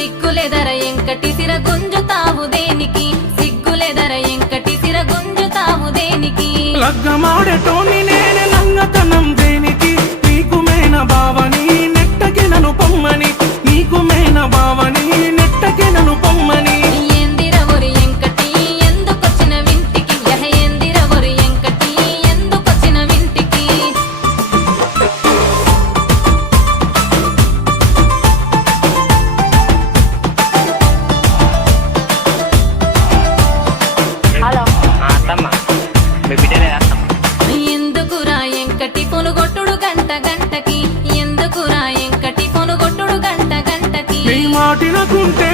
సిగ్గులేదర ఎంకటి సిర గుంజుతావు దేనికి సిగ్గులేదర ఎంకటి సిర గుంజుతావు దేనికి లగ్గమాడటోని నేను లంగతనం దేనికి నీకు మేన బావని నెట్టకి నన్ను పొమ్మని నీకు మేన బావని నెట్టకి నన్ను పొమ్మని ఎందిరవరు ఎంకటి ఎందుకొచ్చిన వింటికి యహ ఎందిరవరు ఎంకటి ఎందుకొచ్చిన వింటికి హలో అత్తమ్మ మీ బిడ్డలే అత్తమ్మ ఎందుకురా ఎంకటి పొనుగొట్టుడు గంట గంటకి ఎందుకురా ఎంకటి పొనుగొట్టుడు గంట గంటకి నీ మాటినకుంటే